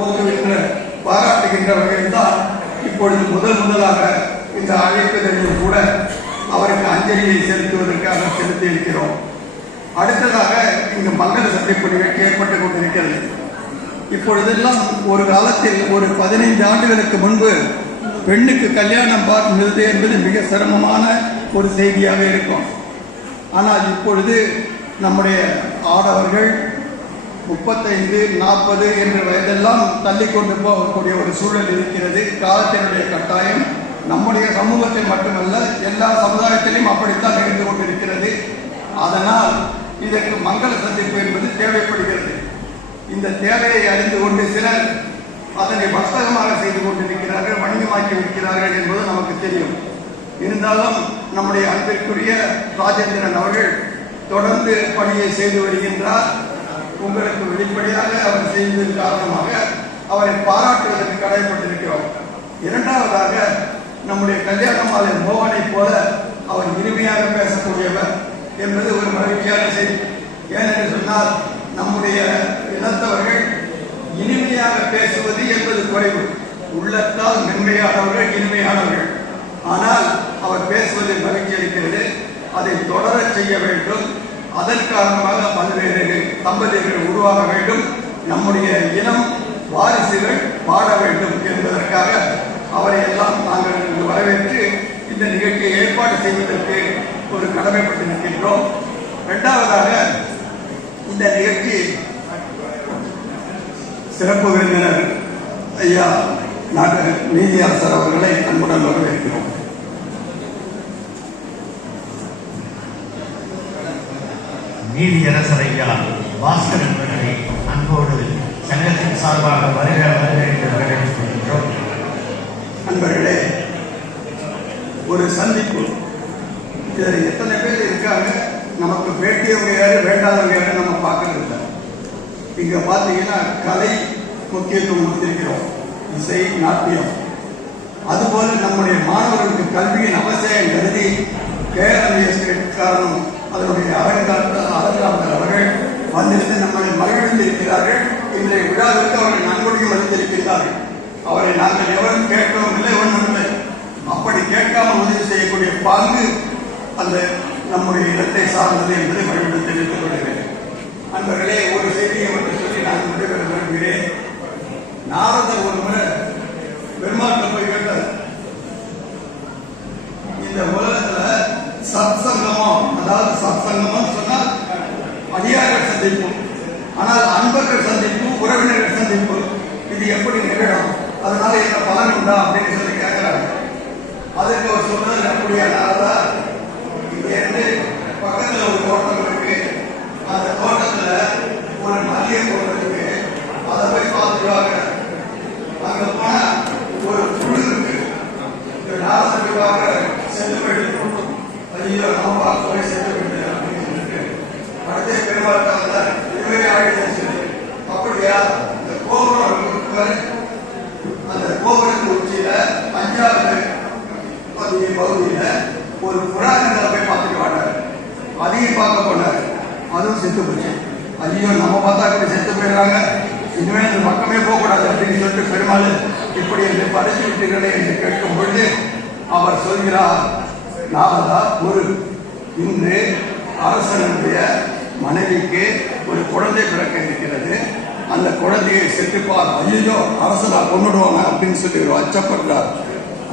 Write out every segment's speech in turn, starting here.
ஊக்குவிக்கின்ற பாராட்டுகின்ற வகையில் தான் இப்பொழுது முதலாக இந்த அழைப்புதலில் கூட அவருக்கு அஞ்சலியை செலுத்துவதற்காக செலுத்தி இருக்கிறோம். அடுத்ததாக இங்கு மங்கள சந்திப்பு நிகழ்ச்சி ஏற்பட்டுக் கொண்டிருக்கிறது. இப்பொழுதெல்லாம் ஒரு காலத்தில் ஒரு 15 ஆண்டுகளுக்கு முன்பு பெண்ணுக்கு கல்யாணம் பார்க்கிறது என்பது மிக சிரமமான ஒரு செய்தியாக இருக்கும். ஆனால் இப்பொழுது நம்முடைய ஆடவர்கள் 35, 40 என்ற வயதெல்லாம் தள்ளி கொண்டு போகக்கூடிய ஒரு சூழல் இருக்கிறது. காலத்தினுடைய கட்டாயம் நம்முடைய சமூகத்தில் மட்டுமல்ல, எல்லா சமுதாயத்திலும் அப்படித்தான் நிகழ்ந்து கொண்டிருக்கிறது. அதனால் இதற்கு மங்கள சந்திப்பு என்பது தேவைப்படுகிறது. இந்த தேவையை அறிந்து கொண்டு சிலர் அதனை வர்த்தகமாக செய்து கொண்டிருக்கிறார்கள், வணிகமாக்கி இருக்கிறார்கள் என்பது நமக்கு தெரியும். இருந்தாலும் நம்முடைய அன்பிற்குரிய ராஜேந்திரன் அவர்கள் தொடர்ந்து பணியை செய்து வருகின்றார். உங்களுக்கு வெளிப்படையாக அவர் செய்ததன் காரணமாக அவரை பாராட்டுவதற்கு கடமைப்பட்டிருக்கிறோம். இரண்டாவதாக நம்முடைய கல்யாண மாலை மோகனை போல அவர் இனிமையாக பேசக்கூடியவர் என்பது ஒரு மகிழ்ச்சியான செய்தி. ஏனென்று சொன்னால் நம்முடைய இனத்தவர்கள் இனிமையாக பேசுவது என்பது குறைவு. உள்ளத்தால் மென்மையானவர்கள், இனிமையானவர்கள். ஆனால் அவர் பேசுவதில் மகிழ்ச்சி அளிக்கிறது. அதை தொடர செய்ய வேண்டும். அதன் காரணமாக பல்வேறு தம்பதியர்கள் உருவாக வேண்டும். நம்முடைய இனம் வாரிசுகள் வாழ வேண்டும் என்பதற்காக அவரை எல்லாம் நாங்கள் வரவேற்று இந்த நிகழ்ச்சியை ஏற்பாடு செய்வதற்கு ஒரு கடமைப்பட்டு நிற்கின்றோம். இரண்டாவதாக இந்த நிகழ்ச்சி சிறப்பு விருந்தினர் ஐயா நீதியரசர் அவர்களை அன்புடன் வரவேற்கிறோம். நீதியரசர் ஐயா பாஸ்கர் அவர்களை அன்போடு சங்கத்தின் சார்பாக வருக என்று வரவேற்கின்றோம். அன்பர்களே, ஒரு சந்திப்பு. இதில் எத்தனை பேர் இருக்காங்க, நமக்கு வேண்டியவங்க யாரு, வேண்டாதவங்க யாரு நம்ம பார்க்கறது இல்லை. இங்க பார்த்தீங்கன்னா கலை முக்கியத்துவம் கொடுத்திருக்கிறோம், இசை, நாட்டியம். அதுபோல நம்முடைய மாணவர்களுக்கு கல்வியின் அவசியம் கருதி காரணம் அதனுடைய அலங்காரத்தில் அவர்கள் வந்திருந்து நம்மளை மகிழ்ந்திருக்கிறார்கள். இன்றைய விழாவிற்கு அவர்கள் நன்கொடையும் அளித்திருக்கிறார்கள். அவரை நாங்கள் எவரும் கேட்கவும் இல்லை, ஒன்றும் இல்லை. அப்படி கேட்காமல் உதவி செய்யக்கூடிய பங்கு அந்த நம்முடைய இடத்தை சார்ந்தது என்பதை மகிழ்ந்து தெரிவித்துக் கொள்கிறேன். அன்பர்களே, ஒரு செய்தியை மட்டும் சொல்லி நான் விடைபெற விரும்புகிறேன். நாரதர் ஒரு முறை பெருமாள் போய் கேட்டார், இந்த உலகத்துல சத்சங்கமம், அதாவது சத்சங்கமம் சொன்னால் அதிகாரிகள் சந்திப்பு, ஆனால் அன்பர்கள் சந்திப்பு, உறவினர்கள் சந்திப்பு, இது எப்படி நிகழும், அதனால என்ன பலன் உண்டா அப்படின்னு சொல்லி கேட்கிறாங்க. அதுக்கு அவர் சொன்னது, அப்படியே நாரதா, இங்க இருந்து பக்கத்துல ஒரு தோட்டம் இருக்கு, அந்த தோட்டத்துல ஒரு மல்லிகை தோட்டம் இருக்கு, அதை போய் பார்த்துருவாங்க. அங்க போனா ஒரு புழு இருக்கு, நாரதற்காக சென்று போயிட்டு ஐயோ நம்ம பார்க்க போய் சென்று போயிட்டு அப்படின்னு சொல்லிட்டு அடுத்த பெருமாள் இதுவே ஆகிடுச்சு. அப்படியா, இந்த கோபுரம் அந்த கோபுரத்து உச்சியில 5வது பகுதியில ஒரு புறாக்களை போய் பார்த்துட்டு வாட்டாரு. அதையும் பார்க்க போனாரு, அதுவும் செத்து போச்சு. ஐயோ நம்ம பார்த்தா கூட செத்து போயிடுறாங்க, இனிமே இந்த பக்கமே போகக்கூடாது அப்படின்னு சொல்லிட்டு பெருமாள் இப்படி என்று படைச்சு விட்டுகளே என்று கேட்கும் பொழுது அவர் சொல்கிறார், நாரதா, ஒரு இன்று அரசனுடைய மனைவிக்கு ஒரு குழந்தை பிறக்க இருக்கிறது. அந்த குழந்தையை செத்துப்பார். ஐயோ அரசனா கொண்டுடுவாங்க அப்படின்னு சொல்லி அச்சப்படுறார்.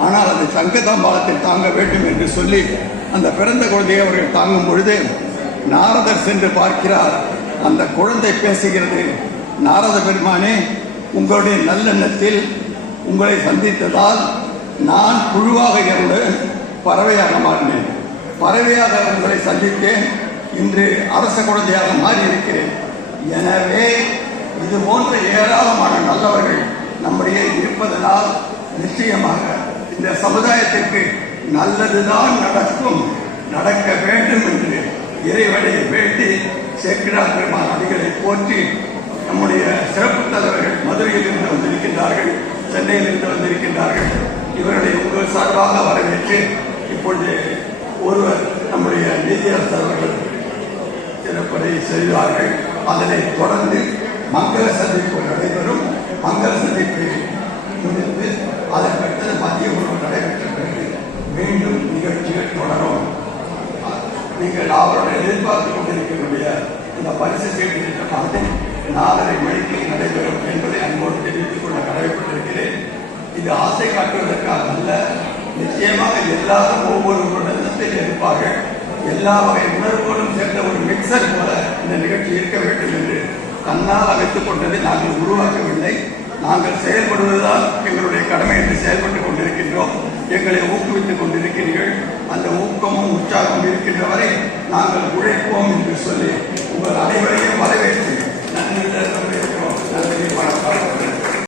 ஆனால் அதை சங்கதாம்பாளத்தில் தாங்க வேண்டும் என்று சொல்லி அந்த பிறந்த குழந்தையை அவர்கள் தாங்கும் பொழுது நாரதர் சென்று பார்க்கிறார். அந்த குழந்தை பேசுகிறது, நாரத பெருமானே, உங்களுடைய நல்லெண்ணத்தில் உங்களை சந்தித்ததால் நான் புழுவாக இருந்து பறவையாக மாறினேன். பறவையாக உங்களை சந்தித்தேன். இன்று அரச குழந்தையாக மாறி இருக்கிறேன். எனவே இது போன்ற ஏராளமான நல்லவர்கள் நம்முடைய இருப்பதனால் நிச்சயமாக இந்த சமுதாயத்திற்கு நல்லதுதான் நடக்கும், நடக்க வேண்டும் என்று இறைவனை வேண்டி சேக்கிழார் பெருமான் அடிகளை போற்றி நம்முடைய சிறப்பு தலைவர்கள் மதுரையில் இருந்து வந்திருக்கின்றார்கள், சென்னையில் இருந்து வந்திருக்கின்றார்கள். இவர்களை உங்கள் சார்பாக வரவேற்று இப்பொழுது ஒருவர் நம்முடைய நீதியரசர் அவர்கள் சிறப்படை செய்வார்கள். அதனை தொடர்ந்து மங்கள சந்திப்பு நடைபெறும். மங்கள சந்திப்பை முடித்து அதற்கடுத்தது மதிய உணவு நடைபெற்ற பிறகு மீண்டும் நிகழ்ச்சிகள் தொடரும். நீங்கள் அவருடைய எதிர்பார்த்து கொண்டிருக்கக்கூடிய இந்த பரிசு சீட்டு 4:30 மணிக்கு நடைபெறும் என்பதை அன்போடு தெரிவித்துக் கொள்ள கடமைப்பட்டிருக்கிறேன். இது ஆசை காட்டுவதற்காக அல்ல, நிச்சயமாக எல்லாரும் ஒவ்வொரு இடத்தில் இருப்பார்கள். எல்லா வகை உணர்வோடும் சேர்ந்த ஒரு மிக்சர் போல இந்த நிகழ்ச்சி இருக்க வேண்டும் என்று தன்னால் அமைத்துக் கொண்டதை நாங்கள் உருவாக்கவில்லை. நாங்கள் செயல்படுவதுதான் எங்களுடைய கடமை என்று செயல்பட்டுக் கொண்டிருக்கின்றோம். எங்களை ஊக்குவித்துக் கொண்டிருக்கிறீர்கள். அந்த ஊக்கமும் உற்சாகமும் இருக்கின்ற வரை நாங்கள் உழைப்போம் என்று சொல்லி உங்கள் அனைவரையும் வரவேற்று நன்றி